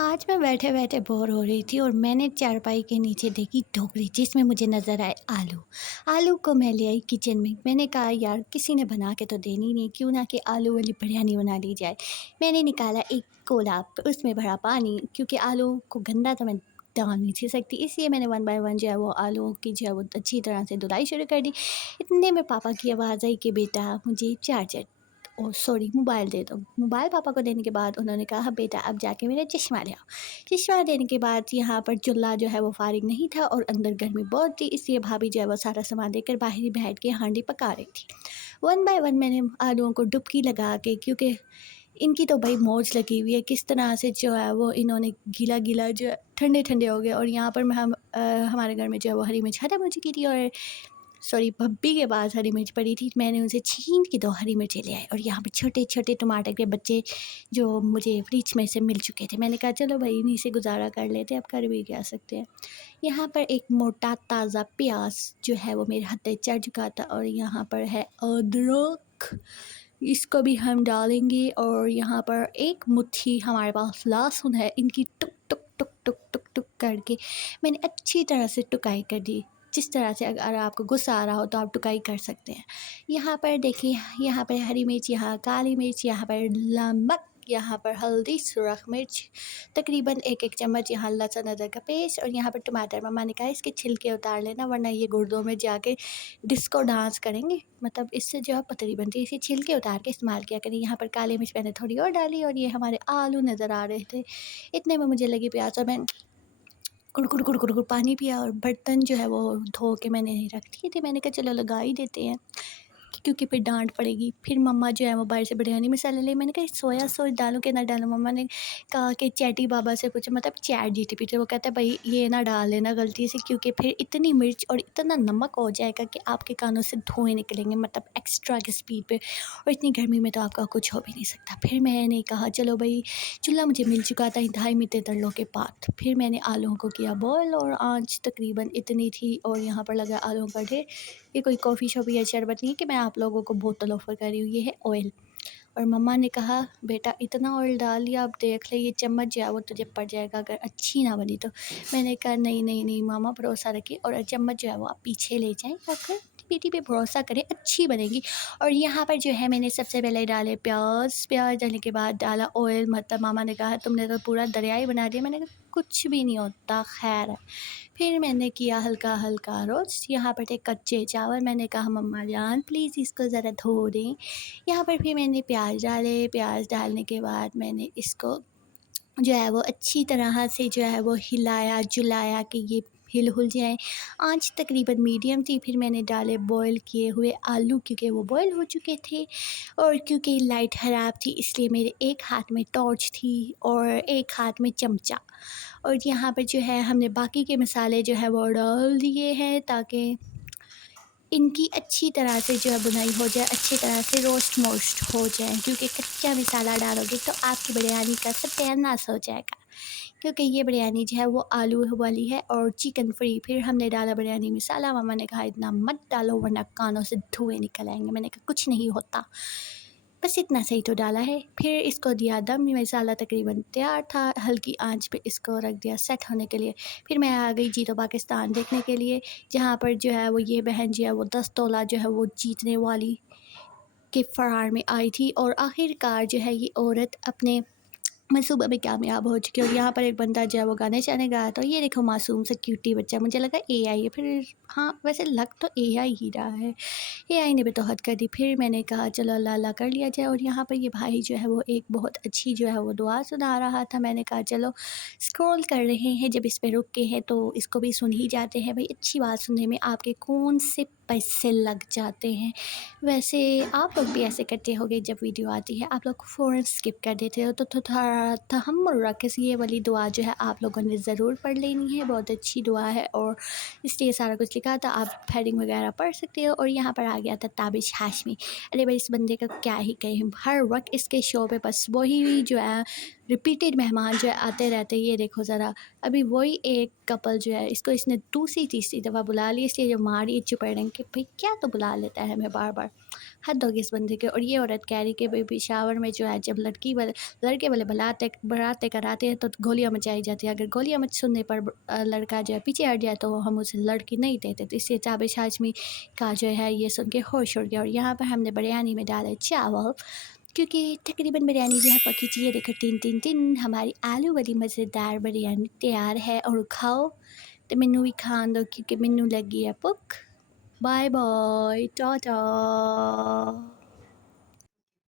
आज मैं बैठे बैठे बोर हो रही थी और मैंने चारपाई के नीचे देखी ढोकरी जिसमें मुझे नज़र आए आलू। आलू को मैं ले आई किचन में। मैंने कहा यार किसी ने बना के तो देनी नहीं, क्यों ना कि आलू वाली बिरयानी बना ली जाए। मैंने निकाला एक कोला, उसमें भरा पानी, क्योंकि आलू को गंदा तो मैं डाल नहीं थी सकती, इसलिए मैंने वन बाय वन जो है वो आलूओं की जो है वो अच्छी तरह से धुलाई शुरू कर दी। इतने में पापा की आवाज़ आई कि बेटा मुझे चार्जर, ओह सॉरी, मोबाइल दे दो। मोबाइल पापा को देने के बाद उन्होंने कहा "हाँ बेटा अब जाके मेरा चश्मा ले आओ"। चश्मा देने के बाद यहाँ पर चूल्हा जो है वो फ़ारिग नहीं था और अंदर गर्मी बहुत थी, इसलिए भाभी जो है वो सारा सामान देकर बाहर ही बैठ के हांडी पका रही थी। वन बाय वन मैंने आलूओं को डुबकी लगा के, क्योंकि इनकी तो भाई मौज लगी हुई है, किस तरह से जो है वो इन्होंने गीला गीला जो है ठंडे ठंडे हो गए। और यहाँ पर हमारे घर में जो है वो हरी मिर्च ख़त्म हो चुकी थी और सॉरी भब्बी के पास हरी मिर्च पड़ी थी, मैंने उनसे छीन के 2 हरी मिर्चें ले आई। और यहाँ पे छोटे-छोटे टमाटर के बच्चे जो मुझे फ्रिज में से मिल चुके थे। मैंने कहा चलो भई इन्हीं से गुज़ारा कर लेते हैं, अब कर भी क्या सकते हैं। यहाँ पर एक मोटा ताज़ा प्याज़ जो है वो मेरे हाथ पे चढ़ चुका था और यहाँ पर है अदरक, इसको भी हम डालेंगे। और यहाँ पर एक मुट्ठी हमारे पास लहसुन है, इनकी टुक, टुक, टुक, टुक, टुक, टुक करके मैंने अच्छी तरह से टुकाई कर दी। जिस तरह से अगर आपको गुस्सा आ रहा हो तो आप टुकाई कर सकते हैं। यहाँ पर देखिए, यहाँ पर हरी मिर्च, यहाँ काली मिर्च, यहाँ पर नमक, यहाँ पर हल्दी, सुरख मिर्च, तकरीबन 1-1 चम्मच, यहाँ लहसुन अदरक का पेस्ट और यहाँ पर टमाटर। मम्मा ने कहा इसके छिलके उतार लेना वरना ये गुर्दों में जाके डिस्को डांस करेंगे, मतलब इससे जो है पतली बनती है, इसे छिलके उतार के इस्तेमाल किया करें। यहाँ पर काली मिर्च मैंने थोड़ी और डाली और ये हमारे आलू नज़र आ रहे थे। इतने में मुझे लगी प्यास और मैं कुड़-कुड़, कुड़-कुड़, कुड़ पानी पिया और बर्तन जो है वो धो के मैंने रख दिए थे। मैंने कहा चलो लगा ही देते हैं, क्योंकि फिर डाँट पड़ेगी। फिर मम्मा जो है वो बाहर से बिरयानी मसाला ले, मैंने कहा सोया सॉस डालूँ कि ना डालूँ? मम्मा ने कहा कि चैटी बाबा से पूछो, मतलब चैट जीटीपी से। वो कहता है भई ये ना डाल लेना गलती से, क्योंकि फिर इतनी मिर्च और इतना नमक हो जाएगा कि आपके कानों से धुएँ निकलेंगे, मतलब एक्स्ट्रा की स्पीड पे, और इतनी गर्मी में तो आपका कुछ हो भी नहीं सकता। फिर मैंने कहा चलो भई, चूल्हा मुझे मिल चुका था ढाई मिनट तड़लों के बाद। फिर मैंने आलूओं को किया बॉयल और आँच तकरीबन इतनी थी और यहाँ पर लगा आलूओं का ढेर। ये कोई कॉफ़ी शॉप या शरबत नहीं है कि मैं आप लोगों को बोतल ऑफ़र कर रही हूँ, ये है ऑयल। और मम्मा ने कहा बेटा इतना ऑयल डाल लिया, अब देख ले ये चम्मच जो है वो तुझे पड़ जाएगा अगर अच्छी ना बनी तो। मैंने कहा नहीं नहीं नहीं मामा, भरोसा रखिए और चम्मच जो है वो आप पीछे ले जाएं और फिर बेटी पे भरोसा करें, अच्छी बनेगी। और यहाँ पर जो है मैंने सबसे पहले डाले प्याज, प्याज डालने के बाद डाला ऑयल। मतलब मामा ने कहा तुमने तो पूरा दरिया ही बना दिया। मैंने कहा कुछ भी नहीं होता, खैर है। फिर मैंने किया हल्का हल्का रोस्ट। यहाँ पर थे कच्चे चावल, मैंने कहा मम्मा जान प्लीज़ इसको ज़रा धो दें। यहाँ पर फिर मैंने प्याज डाले, प्याज डालने के बाद मैंने इसको जो है वो अच्छी तरह से जो है वो हिलाया जुलाया कि ये हिल हुल जाए। आंच तकरीबन मीडियम थी। फिर मैंने डाले बॉयल किए हुए आलू, क्योंकि वो बॉयल हो चुके थे और क्योंकि लाइट ख़राब थी इसलिए मेरे एक हाथ में टॉर्च थी और एक हाथ में चमचा। और यहाँ पर जो है हमने बाकी के मसाले जो है वो डाल दिए हैं ताकि इनकी अच्छी तरह से जो है बुनाई हो जाए, अच्छी तरह से रोस्ट मोस्ट हो जाए, क्योंकि कच्चा मसाला डालोगे तो आपकी बिरयानी का सत्यानाश हो जाएगा। क्योंकि ये बिरयानी जो है वो आलू वाली है और चिकन फ्री। फिर हमने डाला बिरयानी मसाला, मम्मा ने कहा इतना मत डालो वरना कानों से धुएँ निकल आएँगे। मैंने कहा कुछ नहीं होता, बस इतना सही तो डाला है। फिर इसको दिया दम, मसाला तकरीबन तैयार था, हल्की आंच पे इसको रख दिया सेट होने के लिए। फिर मैं आ गई जीतो पाकिस्तान देखने के लिए, जहाँ पर जो है वो ये बहन जो है वो 10 तोला जो है वो जीतने वाली के फ़रार में आई थी और आखिरकार जो है ये औरत अपने मंसूबे में कामयाब हो चुकी है। और यहाँ पर एक बंदा जो है वो गाने शाने गाया था, ये देखो मासूम सा क्यूटी बच्चा, मुझे लगा एआई है, फिर हाँ वैसे लग तो एआई ही रहा है। एआई ने भी तो हद कर दी। फिर मैंने कहा चलो अल्लाह अल्लाह कर लिया जाए। और यहाँ पर ये भाई जो है वो एक बहुत अच्छी जो है वो दुआ सुना रहा था। मैंने कहा चलो स्क्रॉल कर रहे हैं, जब इस पे रुक के हैं तो इसको भी सुन ही जाते हैं। भाई अच्छी बात सुनने में आपके कौन से पैसे लग जाते हैं। वैसे आप लोग भी ऐसे करते होगे, जब वीडियो आती है आप लोग फ़ौरन स्किप कर देते हो, तो थोड़ा तहम्मुल रख के ये वाली दुआ जो है आप लोगों ने ज़रूर पढ़ लेनी है। बहुत अच्छी दुआ है और इसलिए सारा कुछ लिखा था, आप हेडिंग वगैरह पढ़ सकते हो। और यहाँ पर आ गया था ताबिश हाशमी। अरे भाई इस बंदे का क्या ही कहें, हर वक्त इसके शो पे बस वही जो है रिपीटेड मेहमान जो है आते रहते हैं। ये देखो ज़रा, अभी वही एक कपल जो है इसको इसने दूसरी तीसरी दफ़ा बुला लिया, इसलिए जो मारी चुप रहे कि भाई क्या तो बुला लेता है हमें बार बार। हद होगी इस बंदे की। और ये औरत कह रही कि बेबी शावर में जो है जब लड़के वाले बुलाते बारातें कराते हैं तो गोलियाँ मचाई जाती है। अगर गोलियाँ मच सुनने पर लड़का जो है पीछे हट जाए तो हम उसे लड़की नहीं देते। तो इससे जावेद हाशमी का जो है ये सुन के होश उड़ गया। और यहाँ पर हमने बिरयानी में डाले चावल, क्योंकि तकरीबन बिरयानी जो है पकी थी। ये देखो टिन टिन टिन हमारी आलू वाली मज़ेदार बिरयानी तैयार है। और खाओ तो मैनू भी खान दो क्योंकि मैनू लगी है भुख। Bye bye Tata.